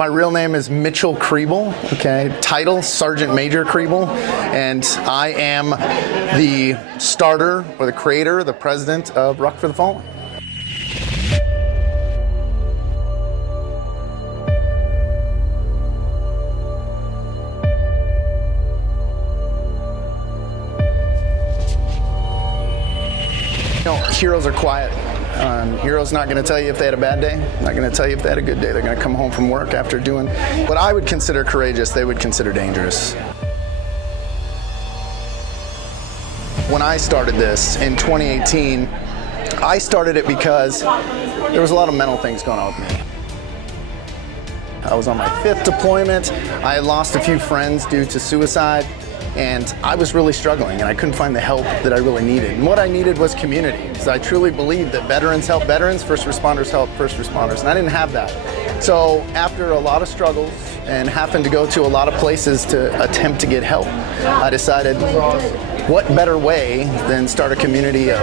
My real name is Mitchell Kriebel, okay? Title, Sergeant Major Kriebel, and I am the starter, or the creator, the president of Ruck for the Fallen. You know, heroes are quiet. Heroes not going to tell you if they had a bad day, not going to tell you if they had a good day. They're going to come home from work after doing what I would consider courageous, they would consider dangerous. When I started this in 2018, I started it because there was a lot of mental things going on with me. I was on my 5th deployment. I had lost a few friends due to suicide. And I was really struggling, and I couldn't find the help that I really needed. And what I needed was community, because I truly believe that veterans help veterans, first responders help first responders, and I didn't have that. So after a lot of struggles and having to go to a lot of places to attempt to get help, I decided, what better way than start a community of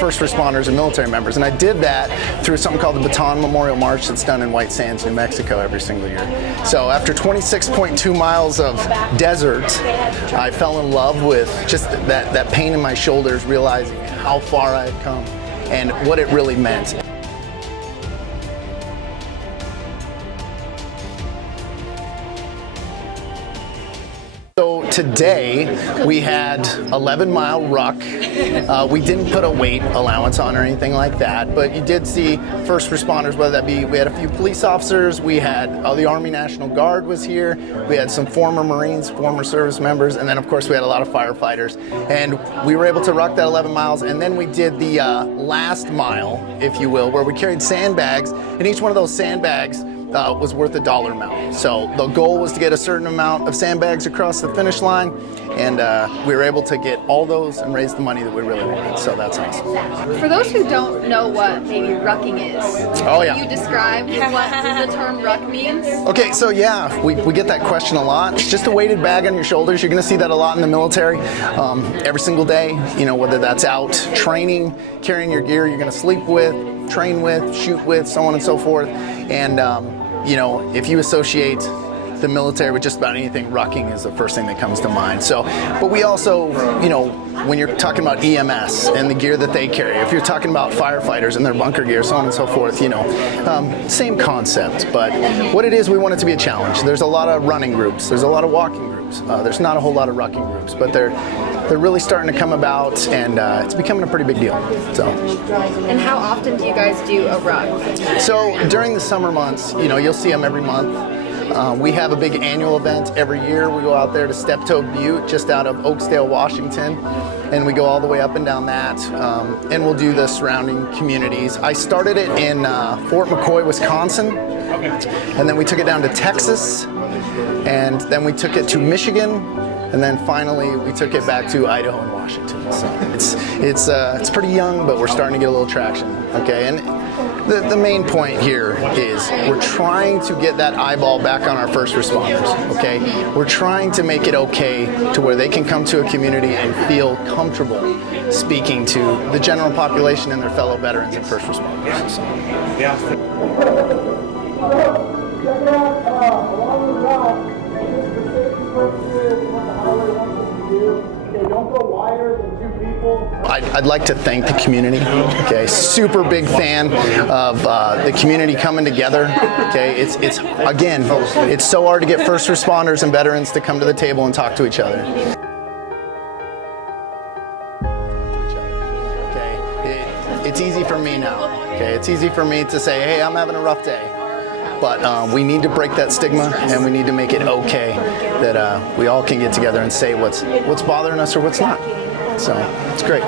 first responders and military members. And I did that through something called the Baton Memorial March that's done in White Sands, New Mexico every single year. So after 26.2 miles of desert, I fell in love with just that pain in my shoulders, realizing how far I had come and what it really meant. So today we had 11-mile ruck. We didn't put a weight allowance on or anything like that, but you did see first responders, whether that be, we had a few police officers, we had the Army National Guard was here, we had some former Marines, former service members, and then of course we had a lot of firefighters. And we were able to ruck that 11 miles, and then we did the last mile, if you will, where we carried sandbags, and each one of those sandbags was worth $1 amount. So the goal was to get a certain amount of sandbags across the finish line, and we were able to get all those and raise the money that we really wanted. So that's awesome. For those who don't know what maybe rucking is, can you describe what the term ruck means? Okay, so yeah, we get that question a lot. It's just a weighted bag on your shoulders. You're going to see that a lot in the military every single day. You know, whether that's out training, carrying your gear you're going to sleep with, train with, shoot with, so on and so forth. And you know, if you associate the military with just about anything, rucking is the first thing that comes to mind. So, but we also, you know, when you're talking about EMS and the gear that they carry, if you're talking about firefighters and their bunker gear, so on and so forth, you know, same concept. But what it is, we want it to be a challenge. There's a lot of running groups. There's a lot of walking groups. There's not a whole lot of rucking groups, but they're really starting to come about, and it's becoming a pretty big deal. So. And how often do you guys do a ruck? So during the summer months, you know, you'll see them every month. We have a big annual event every year. We go out there to Steptoe Butte, just out of Oakdale, Washington, and we go all the way up and down that, and we'll do the surrounding communities. I started it in Fort McCoy, Wisconsin, and then we took it down to Texas, and then we took it to Michigan, and then finally we took it back to Idaho and Washington. So it's pretty young, but we're starting to get a little traction. Okay, and the main point here is we're trying to get that eyeball back on our first responders. Okay, we're trying to make it okay to where they can come to a community and feel comfortable speaking to the general population and their fellow veterans and first responders. So. Yeah. I'd like to thank the community. Okay, super big fan of the community coming together. Okay, it's again, it's so hard to get first responders and veterans to come to the table and talk to each other. Okay, it's easy for me now. Okay, it's easy for me to say, hey, I'm having a rough day. But we need to break that stigma, and we need to make it okay that we all can get together and say what's bothering us or what's not. So it's great.